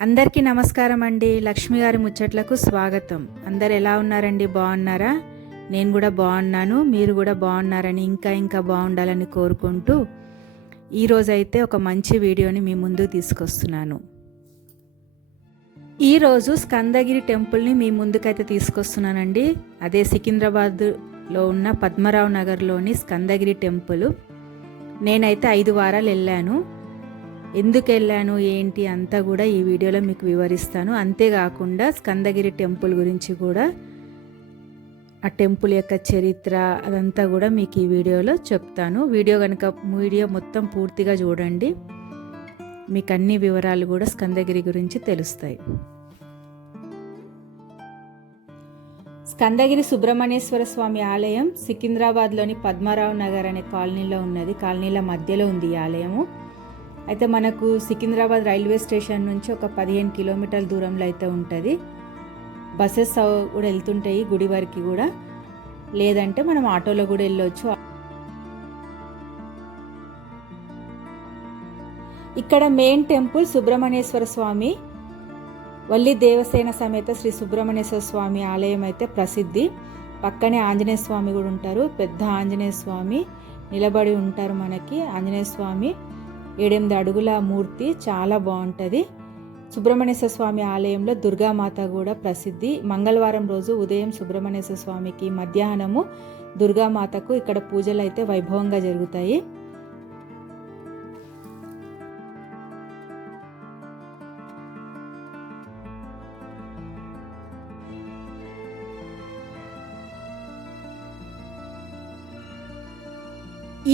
అందరికీ నమస్కారం అండి. లక్ష్మి గారి ముచ్చట్లకు స్వాగతం. అందరు ఎలా ఉన్నారండి? బాగున్నారా? నేను కూడా బాగున్నాను. మీరు కూడా బాగున్నారని ఇంకా ఇంకా బాగుండాలని కోరుకుంటూ ఈరోజైతే ఒక మంచి వీడియోని మీ ముందు తీసుకొస్తున్నాను. ఈరోజు స్కందగిరి టెంపుల్ని మీ ముందుకైతే తీసుకొస్తున్నానండి. అదే సికింద్రాబాద్లో ఉన్న పద్మరావు నగర్లోని స్కందగిరి టెంపుల్. నేనైతే ఐదు వారాలు వెళ్ళాను. ఎందుకు వెళ్ళాను ఏంటి అంతా కూడా ఈ వీడియోలో మీకు వివరిస్తాను. అంతేకాకుండా స్కందగిరి టెంపుల్ గురించి కూడా ఆ టెంపుల్ యొక్క చరిత్ర అదంతా కూడా మీకు ఈ వీడియోలో చెప్తాను. వీడియో కనుక వీడియో మొత్తం పూర్తిగా చూడండి. మీకు అన్ని వివరాలు కూడా స్కందగిరి గురించి తెలుస్తాయి. స్కందగిరి సుబ్రహ్మణ్యేశ్వర స్వామి ఆలయం సికింద్రాబాద్లోని పద్మారావు నగర్ అనే కాలనీలో ఉన్నది. కాలనీల మధ్యలో ఉంది ఈ ఆలయము. అయితే మనకు సికింద్రాబాద్ రైల్వే స్టేషన్ నుంచి ఒక పదిహేను కిలోమీటర్ల దూరంలో అయితే ఉంటుంది. బస్సెస్ కూడా వెళ్తుంటాయి గుడి వరకు కూడా. లేదంటే మనం ఆటోలో కూడా వెళ్ళొచ్చు. ఇక్కడ మెయిన్ టెంపుల్ సుబ్రహ్మణ్యేశ్వర స్వామి వల్లి దేవసేన సమేత శ్రీ సుబ్రహ్మణ్యేశ్వర స్వామి ఆలయం అయితే ప్రసిద్ధి. పక్కనే ఆంజనేయ స్వామి కూడా ఉంటారు. పెద్ద ఆంజనేయ స్వామి నిలబడి ఉంటారు మనకి. ఆంజనేయ స్వామి ఏడెనిమిది అడుగుల మూర్తి చాలా బాగుంటుంది. సుబ్రహ్మణ్యేశ్వర స్వామి ఆలయంలో దుర్గామాత కూడా ప్రసిద్ధి. మంగళవారం రోజు ఉదయం సుబ్రహ్మణ్యేశ్వర స్వామికి మధ్యాహ్నము దుర్గామాతకు ఇక్కడ పూజలు అయితే వైభవంగా జరుగుతాయి.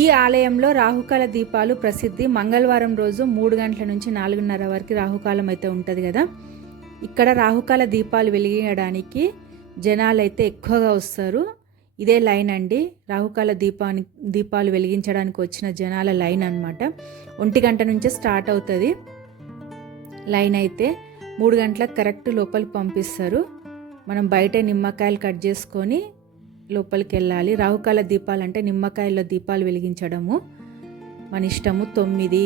ఈ ఆలయంలో రాహుకాల దీపాలు ప్రసిద్ధి. మంగళవారం రోజు మూడు గంటల నుంచి నాలుగున్నర వరకు రాహుకాలం అయితే ఉంటుంది కదా. ఇక్కడ రాహుకాల దీపాలు వెలిగించడానికి జనాలు అయితే ఎక్కువగా వస్తారు. ఇదే లైన్ అండి. రాహుకాల దీపాన్ని దీపాలు వెలిగించడానికి వచ్చిన జనాల లైన్ అనమాట ఒంటి గంట నుంచే స్టార్ట్ అవుతుంది. లైన్ అయితే మూడు గంటలకు కరెక్ట్ లోపలికి పంపిస్తారు. మనం బయట నిమ్మకాయలు కట్ చేసుకొని లోపలికి వెళ్ళాలి రాహుకాల దీపాలు అంటే నిమ్మకాయల్లో దీపాలు వెలిగించడము. మన ఇష్టము తొమ్మిది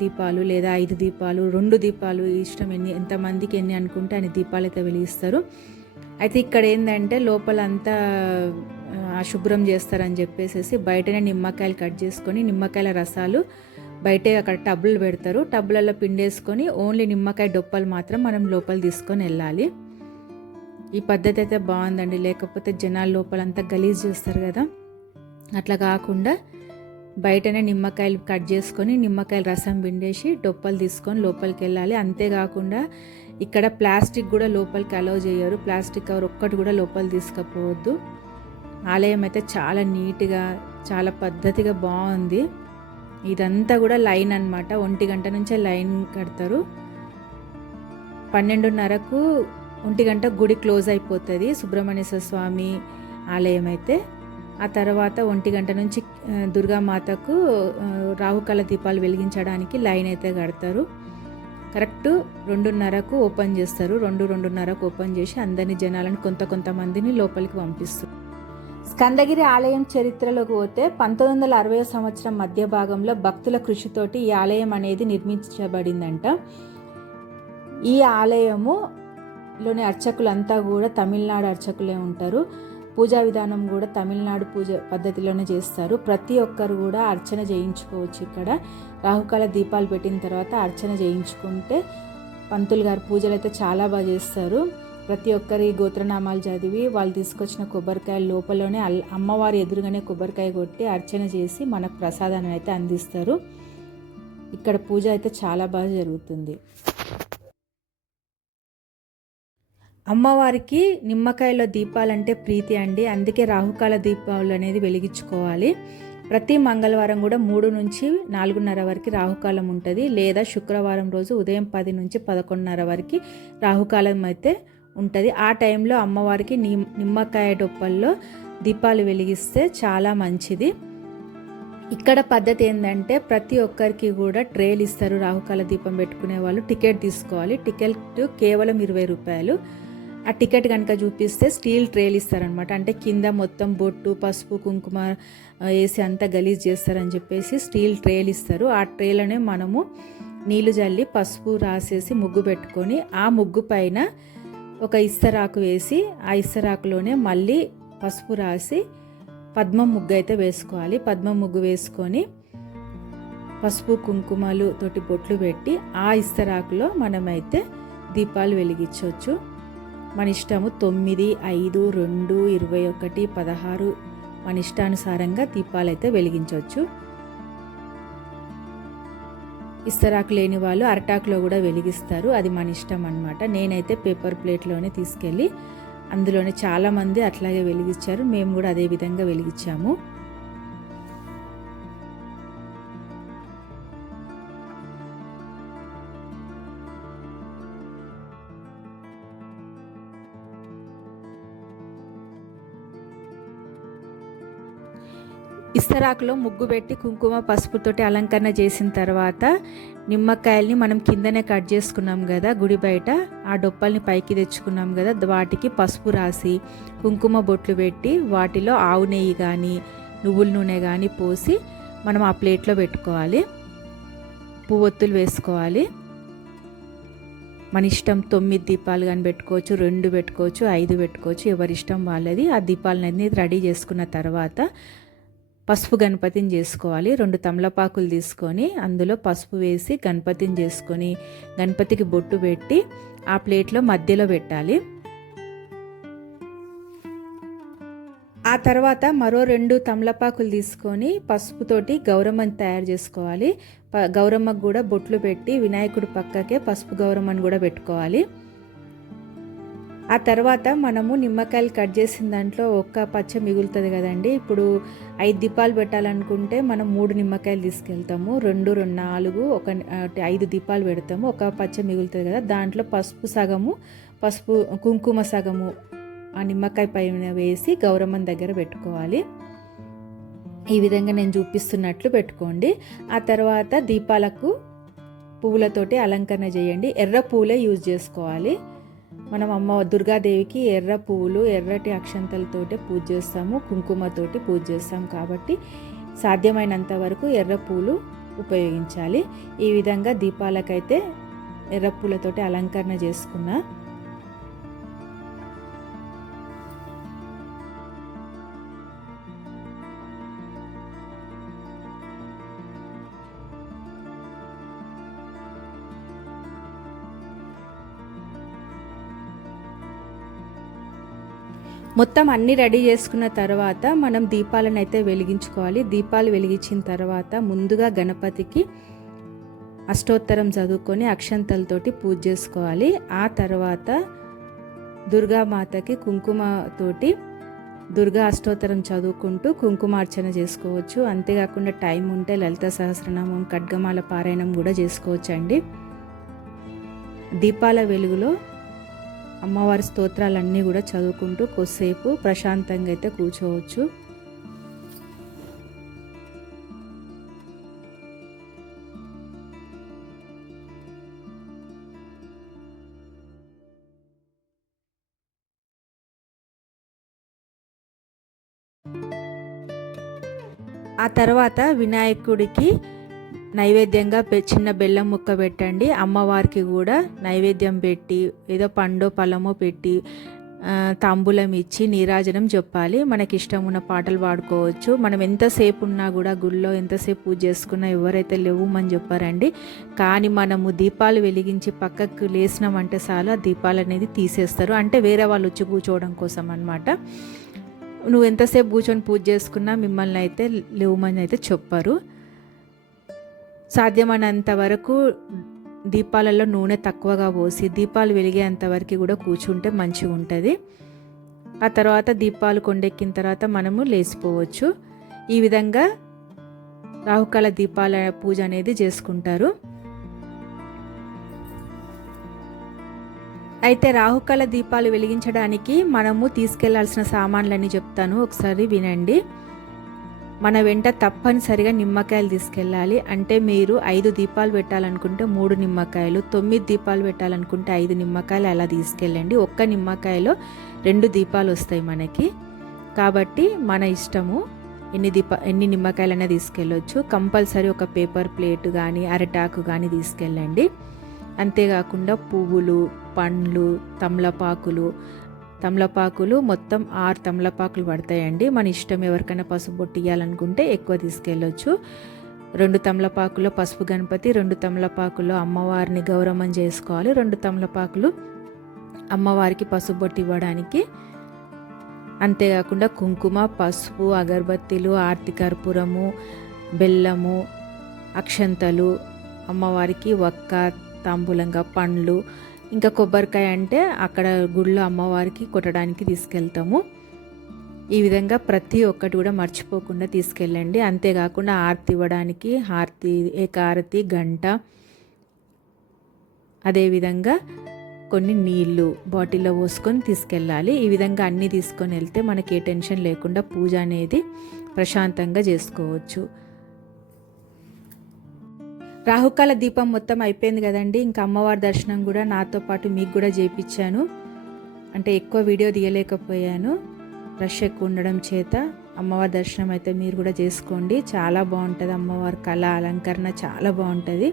దీపాలు లేదా ఐదు దీపాలు రెండు దీపాలు ఇష్టం ఎన్ని ఎంతమందికి ఎన్ని అనుకుంటే అన్ని దీపాలు అయితే వెలిగిస్తారు. అయితే ఇక్కడ ఏంటంటే లోపల అంతా అశుభ్రం చేస్తారని చెప్పేసి బయటనే నిమ్మకాయలు కట్ చేసుకొని నిమ్మకాయల రసాలు బయటే అక్కడ టబ్బులు పెడతారు. టబ్బులలో పిండేసుకొని ఓన్లీ నిమ్మకాయ డొప్పలు మాత్రం మనం లోపల తీసుకొని వెళ్ళాలి. ఈ పద్ధతి అయితే బాగుందండి. లేకపోతే జనాల లోపలంతా గలీజ్ చేస్తారు కదా. అట్లా కాకుండా బయటనే నిమ్మకాయలు కట్ చేసుకొని నిమ్మకాయల రసం పిండేసి డొప్పలు తీసుకొని లోపలికి వెళ్ళాలి. అంతేకాకుండా ఇక్కడ ప్లాస్టిక్ కూడా లోపలికి అలౌ చేయరు. ప్లాస్టిక్ కవర్ ఒక్కటి కూడా లోపల తీసుకపోవద్దు. ఆలయం అయితే చాలా నీట్గా చాలా పద్ధతిగా బాగుంది. ఇదంతా కూడా లైన్ అనమాట ఒంటి గంట నుంచే లైన్ కడతారు. పన్నెండున్నరకు ఒంటి గంట గుడి క్లోజ్ అయిపోతుంది. సుబ్రహ్మణ్యేశ్వర స్వామి ఆలయం అయితే. ఆ తర్వాత ఒంటి గంట నుంచి దుర్గామాతకు రాహుకాల దీపాలు వెలిగించడానికి లైన్ అయితే కడతారు. కరెక్ట్ రెండున్నరకు ఓపెన్ చేస్తారు. రెండు రెండున్నరకు ఓపెన్ చేసి అందరిని జనాలను కొంత కొంతమందిని లోపలికి పంపిస్తారు. స్కందగిరి ఆలయం చరిత్రలోకి పోతే పంతొమ్మిది వందల అరవై సంవత్సరం మధ్య భాగంలో భక్తుల కృషితోటి ఈ ఆలయం అనేది నిర్మించబడిందంట. ఈ ఆలయము లోని అర్చకులంతా కూడా తమిళనాడు అర్చకులే ఉంటారు. పూజా విధానం కూడా తమిళనాడు పూజ పద్ధతిలోనే చేస్తారు. ప్రతి ఒక్కరు కూడా అర్చన చేయించుకోవచ్చు ఇక్కడ. రాహుకాల దీపాలు పెట్టిన తర్వాత అర్చన చేయించుకుంటే పంతులు గారు పూజలు అయితే చాలా బాగా చేస్తారు. ప్రతి ఒక్కరి గోత్రనామాలు చదివి వాళ్ళు తీసుకొచ్చిన కొబ్బరికాయ లోపలనే అమ్మవారి ఎదురుగానే కొబ్బరికాయ కొట్టి అర్చన చేసి మనకు ప్రసాదాన్ని అయితే అందిస్తారు. ఇక్కడ పూజ అయితే చాలా బాగా జరుగుతుంది. అమ్మవారికి నిమ్మకాయలో దీపాలంటే ప్రీతి అండి. అందుకే రాహుకాల దీపాలు అనేది వెలిగించుకోవాలి. ప్రతి మంగళవారం కూడా మూడు నుంచి నాలుగున్నర వరకు రాహుకాలం ఉంటుంది. లేదా శుక్రవారం రోజు ఉదయం పది నుంచి పదకొండున్నర వరకు రాహుకాలం అయితే ఉంటుంది. ఆ టైంలో అమ్మవారికి నిమ్మకాయ డొప్పల్లో దీపాలు వెలిగిస్తే చాలా మంచిది. ఇక్కడ పద్ధతి ఏంటంటే ప్రతి ఒక్కరికి కూడా ట్రేలు ఇస్తారు. రాహుకాల దీపం పెట్టుకునే వాళ్ళు టికెట్ తీసుకోవాలి. టికెట్ కేవలం ఇరవై రూపాయలు. ఆ టికెట్ కనుక చూపిస్తే స్టీల్ ట్రేలు ఇస్తారనమాట అంటే కింద మొత్తం బొట్టు పసుపు కుంకుమ వేసి అంతా గలీజ్ చేస్తారని చెప్పేసి స్టీల్ ట్రేలు ఇస్తారు. ఆ ట్రేలనే మనము నీళ్ళు జల్లి పసుపు రాసేసి ముగ్గు పెట్టుకొని ఆ ముగ్గు పైన ఒక ఇస్తరాకు వేసి ఆ ఇస్తరాకులోనే మళ్ళీ పసుపు రాసి పద్మం ముగ్గు అయితే వేసుకోవాలి. పద్మం ముగ్గు వేసుకొని పసుపు కుంకుమలు తోటి బొట్లు పెట్టి ఆ ఇస్తరాకులో మనమైతే దీపాలు వెలిగించవచ్చు. మన ఇష్టము తొమ్మిది ఐదు రెండు ఇరవై ఒకటి పదహారు మన ఇష్టానుసారంగా దీపాలు అయితే వెలిగించవచ్చు. ఇస్తరాకు లేని వాళ్ళు అరటాకులో కూడా వెలిగిస్తారు. అది మన ఇష్టం అనమాట నేనైతే పేపర్ ప్లేట్లోనే తీసుకెళ్ళి అందులోనే చాలామంది అట్లాగే వెలిగించారు. మేము కూడా అదే విధంగా వెలిగించాము. ఇస్తరాకులో ముగ్గు పెట్టి కుంకుమ పసుపుతోటి అలంకరణ చేసిన తర్వాత నిమ్మకాయల్ని మనం కిందనే కట్ చేసుకున్నాం కదా గుడి బయట. ఆ డొప్పల్ని పైకి తెచ్చుకున్నాం కదా. వాటికి పసుపు రాసి కుంకుమ బొట్లు పెట్టి వాటిలో ఆవు నెయ్యి కానీ నువ్వుల నూనె కానీ పోసి మనం ఆ ప్లేట్లో పెట్టుకోవాలి. పువ్వొత్తులు వేసుకోవాలి. మన ఇష్టం తొమ్మిది దీపాలు కానీ పెట్టుకోవచ్చు రెండు పెట్టుకోవచ్చు ఐదు పెట్టుకోవచ్చు. ఎవరి ఇష్టం వాళ్ళది. ఆ దీపాలన్నీ రెడీ చేసుకున్న తర్వాత పసుపు గణపతిని చేసుకోవాలి. రెండు తమలపాకులు తీసుకొని అందులో పసుపు వేసి గణపతిని చేసుకొని గణపతికి బొట్టు పెట్టి ఆ ప్లేట్లో మధ్యలో పెట్టాలి. ఆ తర్వాత మరో రెండు తమలపాకులు తీసుకొని పసుపుతోటి గౌరమ్మని తయారు చేసుకోవాలి. గౌరమ్మకు కూడా బొట్లు పెట్టి వినాయకుడి పక్కకే పసుపు గౌరమ్మని కూడా పెట్టుకోవాలి. ఆ తర్వాత మనము నిమ్మకాయలు కట్ చేసిన దాంట్లో ఒక్క పచ్చ మిగులుతుంది కదండి. ఇప్పుడు ఐదు దీపాలు పెట్టాలనుకుంటే మనం మూడు నిమ్మకాయలు తీసుకెళ్తాము. రెండు రెండు నాలుగు ఒక ఐదు దీపాలు పెడతాము. ఒక పచ్చ మిగులుతుంది కదా. దాంట్లో పసుపు సగము పసుపు కుంకుమ సగము ఆ నిమ్మకాయ పైన వేసి గౌరమ్మన్ దగ్గర పెట్టుకోవాలి. ఈ విధంగా నేను చూపిస్తున్నట్లు పెట్టుకోండి. ఆ తర్వాత దీపాలకు పువ్వులతోటి అలంకరణ చేయండి. ఎర్ర పువ్వులే యూజ్ చేసుకోవాలి. మనం అమ్మ దుర్గాదేవికి ఎర్ర పువ్వులు ఎర్రటి అక్షంతలతోటే పూజ చేస్తాము కుంకుమతోటి పూజ చేస్తాం కాబట్టి సాధ్యమైనంత వరకు ఎర్ర పూలు ఉపయోగించాలి. ఈ విధంగా దీపాలకైతే ఎర్ర పూలతోటి అలంకరణ చేసుకున్నా మొత్తం అన్నీ రెడీ చేసుకున్న తర్వాత మనం దీపాలను అయితే వెలిగించుకోవాలి. దీపాలు వెలిగించిన తర్వాత ముందుగా గణపతికి అష్టోత్తరం చదువుకొని అక్షంతలతోటి పూజ చేసుకోవాలి. ఆ తర్వాత దుర్గామాతకి కుంకుమతోటి దుర్గా అష్టోత్తరం చదువుకుంటూ కుంకుమార్చన చేసుకోవచ్చు. అంతేకాకుండా టైం ఉంటే లలిత సహస్రనామం ఖడ్గమాల పారాయణం కూడా చేసుకోవచ్చు అండి దీపాల వెలుగులో అమ్మవారి స్తోత్రాలన్నీ కూడా చదువుకుంటూ కొద్దిసేపు ప్రశాంతంగా అయితే కూర్చోవచ్చు. ఆ తర్వాత వినాయకుడికి నైవేద్యంగా చిన్న బెల్లం ముక్క పెట్టండి. అమ్మవారికి కూడా నైవేద్యం పెట్టి ఏదో పండో పళ్ళమో పెట్టి తాంబూలం ఇచ్చి నీరాజనం చెప్పాలి. మనకి ఇష్టం ఉన్న పాటలు పాడుకోవచ్చు. మనం ఎంతసేపు ఉన్నా కూడా గుళ్ళో ఎంతసేపు పూజ చేసుకున్నా ఎవరైతే లేవుమని చెప్పారండి. కానీ మనము దీపాలు వెలిగించి పక్కకు లేసినామంటే చాలా ఆ దీపాలు అనేది తీసేస్తారు. అంటే వేరే వాళ్ళు వచ్చి కూర్చోవడం కోసం అనమాట నువ్వు ఎంతసేపు కూర్చొని పూజ చేసుకున్నా మిమ్మల్ని అయితే లేవుమని అయితే చెప్పారు. సాధ్యమైనంత వరకు దీపాలలో నూనె తక్కువగా పోసి దీపాలు వెలిగేంత వరకు కూడా కూర్చుంటే మంచిగా ఉంటుంది. ఆ తర్వాత దీపాలు కొండెక్కిన తర్వాత మనము లేచిపోవచ్చు. ఈ విధంగా రాహుకాల దీపాల పూజ అనేది చేసుకుంటారు. అయితే రాహుకాల దీపాలు వెలిగించడానికి మనము తీసుకెళ్ళాల్సిన సామాన్లన్నీ చెప్తాను. ఒకసారి వినండి. మన వెంట తప్పనిసరిగా నిమ్మకాయలు తీసుకెళ్ళాలి. అంటే మీరు ఐదు దీపాలు పెట్టాలనుకుంటే మూడు నిమ్మకాయలు తొమ్మిది దీపాలు పెట్టాలనుకుంటే ఐదు నిమ్మకాయలు అలా తీసుకెళ్ళండి. ఒక్క నిమ్మకాయలో రెండు దీపాలు వస్తాయి మనకి. కాబట్టి మన ఇష్టము ఎన్ని దీప ఎన్ని నిమ్మకాయలైనా తీసుకెళ్ళొచ్చు. కంపల్సరీ ఒక పేపర్ ప్లేట్ కానీ అరటాకు కానీ తీసుకెళ్ళండి. అంతేకాకుండా పువ్వులు పండ్లు తమలపాకులు తమలపాకులు మొత్తం ఆరు తమలపాకులు పడతాయండి. మన ఇష్టం ఎవరికైనా పసుపు బొట్టు ఇవ్వాలనుకుంటే ఎక్కువ తీసుకెళ్ళొచ్చు. రెండు తమలపాకులో పసుపు గణపతి రెండు తమలపాకులో అమ్మవారిని గౌరవం చేసుకోవాలి. రెండు తమలపాకులు అమ్మవారికి పసుపు బొట్టు ఇవ్వడానికి. అంతేకాకుండా కుంకుమ పసుపు అగరబత్తీలు ఆర్తి కర్పూరము బెల్లము అక్షంతలు అమ్మవారికి వక్క తాంబూలంగా పండ్లు ఇంకా కొబ్బరికాయ అంటే అక్కడ గుళ్ళో అమ్మవారికి కొట్టడానికి తీసుకెళ్తాము. ఈ విధంగా ప్రతి ఒక్కటి కూడా మర్చిపోకుండా తీసుకెళ్ళండి. అంతేకాకుండా హారతి ఇవ్వడానికి హారతి ఏకారతి గంట అదేవిధంగా కొన్ని నీళ్ళు బాటిల్లో పోసుకొని తీసుకెళ్ళాలి. ఈ విధంగా అన్నీ తీసుకొని వెళ్తే మనకి ఏ టెన్షన్ లేకుండా పూజ అనేది ప్రశాంతంగా చేసుకోవచ్చు. రాహుకాల దీపం మొత్తం అయిపోయింది కదండి. ఇంకా అమ్మవారి దర్శనం కూడా నాతో పాటు మీకు కూడా చేయించాను అంటే ఎక్కువ వీడియో తీయలేకపోయాను. రష్ ఎక్కువ ఉండడం చేత అమ్మవారి దర్శనం అయితే మీరు కూడా చేసుకోండి. చాలా బాగుంటుంది అమ్మవారి కళ అలంకరణ చాలా బాగుంటుంది.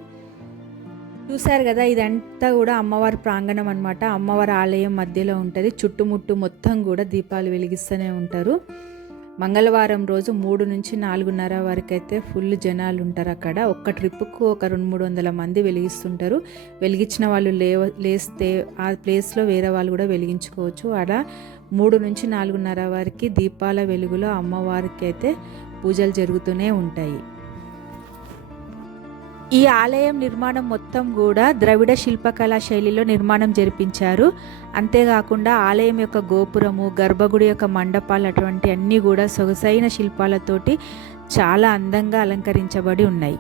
చూశారు కదా ఇదంతా కూడా అమ్మవారి ప్రాంగణం అనమాట అమ్మవారి ఆలయం మధ్యలో ఉంటుంది. చుట్టుముట్టు మొత్తం కూడా దీపాలు వెలిగిస్తూనే ఉంటారు. మంగళవారం రోజు మూడు నుంచి నాలుగున్నర వరకు అయితే ఫుల్ జనాలు ఉంటారు అక్కడ. ఒక్క ట్రిప్కు ఒక రెండు మూడు వందల మంది వెలిగిస్తుంటారు. వెలిగించిన వాళ్ళు లేవ లేస్తే ఆ ప్లేస్లో వేరే వాళ్ళు కూడా వెలిగించుకోవచ్చు. అలా మూడు నుంచి నాలుగున్నర వరకు దీపాల వెలుగులో అమ్మవారికి అయితే పూజలు జరుగుతూనే ఉంటాయి. ఈ ఆలయం నిర్మాణం మొత్తం కూడా ద్రవిడ శిల్పకళా శైలిలో నిర్మాణం జరిపించారు. అంతేకాకుండా ఆలయం యొక్క గోపురము గర్భగుడి యొక్క మండపాలు అటువంటి అన్నీ కూడా సొగసైన శిల్పాలతోటి చాలా అందంగా అలంకరించబడి ఉన్నాయి.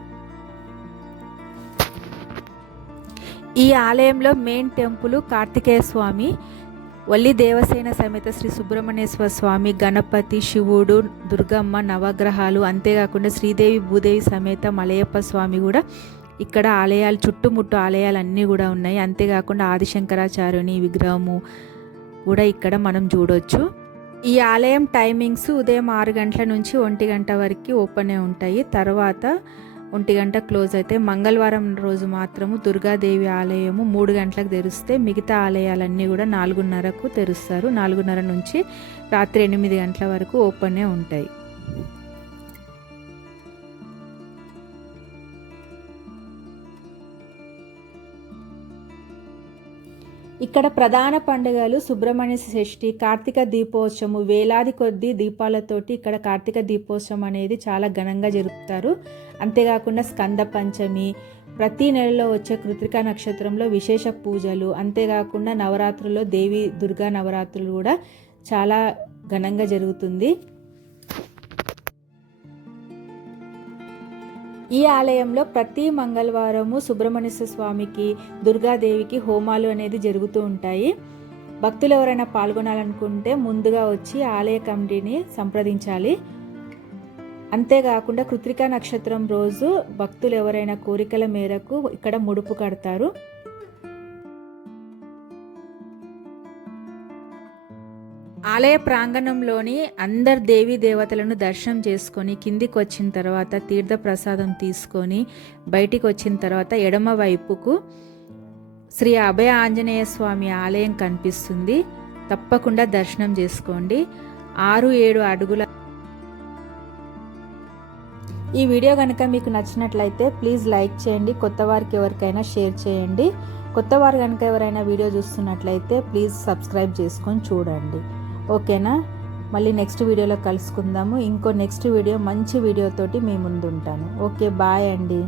ఈ ఆలయంలో మెయిన్ టెంపుల్ కార్తికేయ స్వామి వల్లి దేవసేన సమేత శ్రీ సుబ్రహ్మణ్యేశ్వర స్వామి గణపతి శివుడు దుర్గమ్మ నవగ్రహాలు అంతేకాకుండా శ్రీదేవి భూదేవి సమేత మలయప్ప స్వామి కూడా ఇక్కడ ఆలయాలు చుట్టుముట్టు ఆలయాలు అన్నీ కూడా ఉన్నాయి. అంతేకాకుండా ఆదిశంకరాచార్యుని విగ్రహము కూడా ఇక్కడ మనం చూడొచ్చు. ఈ ఆలయం టైమింగ్స్ ఉదయం ఆరు గంటల నుంచి ఒంటి గంట వరకు ఓపెన్ ఉంటాయి. తర్వాత ఒంటి గంట క్లోజ్ అయితే మంగళవారం రోజు మాత్రము దుర్గాదేవి ఆలయము మూడు గంటలకు తెరిస్తే మిగతా ఆలయాలన్నీ కూడా నాలుగున్నరకు తెరుస్తారు. నాలుగున్నర నుంచి రాత్రి ఎనిమిది గంటల వరకు ఓపెనే ఉంటాయి. ఇక్కడ ప్రధాన పండుగలు సుబ్రహ్మణ్య షష్ఠి కార్తీక దీపోత్సవము వేలాది కొద్ది దీపాలతోటి ఇక్కడ కార్తీక దీపోత్సవం అనేది చాలా ఘనంగా జరుపుతారు. అంతేకాకుండా స్కంద పంచమి ప్రతి నెలలో వచ్చే కృతికా నక్షత్రంలో విశేష పూజలు అంతేకాకుండా నవరాత్రుల్లో దేవి దుర్గా నవరాత్రులు కూడా చాలా ఘనంగా జరుగుతుంది. ఈ ఆలయంలో ప్రతి మంగళవారము సుబ్రహ్మణ్య స్వామికి దుర్గాదేవికి హోమాలు అనేది జరుగుతూ ఉంటాయి. భక్తులు ఎవరైనా పాల్గొనాలనుకుంటే ముందుగా వచ్చి ఆలయ కమిటీని సంప్రదించాలి. అంతేకాకుండా కృత్రికా నక్షత్రం రోజు భక్తులు ఎవరైనా కోరికల మేరకు ఇక్కడ ముడుపు కడతారు. ఆలయ ప్రాంగణంలోని అందరు దేవీ దేవతలను దర్శనం చేసుకొని కిందికి వచ్చిన తర్వాత తీర్థ ప్రసాదం తీసుకొని బయటికి వచ్చిన తర్వాత ఎడమ వైపుకు శ్రీ అభయ ఆంజనేయ స్వామి ఆలయం కనిపిస్తుంది. తప్పకుండా దర్శనం చేసుకోండి. ఆరు ఏడు అడుగుల ఈ వీడియో కనుక మీకు నచ్చినట్లయితే ప్లీజ్ లైక్ చేయండి. కొత్త వారికి ఎవరికైనా షేర్ చేయండి. కొత్త వారు కనుక ఎవరైనా వీడియో చూస్తున్నట్లయితే ప్లీజ్ సబ్స్క్రైబ్ చేసుకొని చూడండి. ఓకేనా? మళ్ళీ నెక్స్ట్ వీడియోలో కలుసుకుందాము. ఇంకో నెక్స్ట్ వీడియో మంచి వీడియోతోటి మీ ముందు ఉంటాను ఓకే బాయ్ అండి.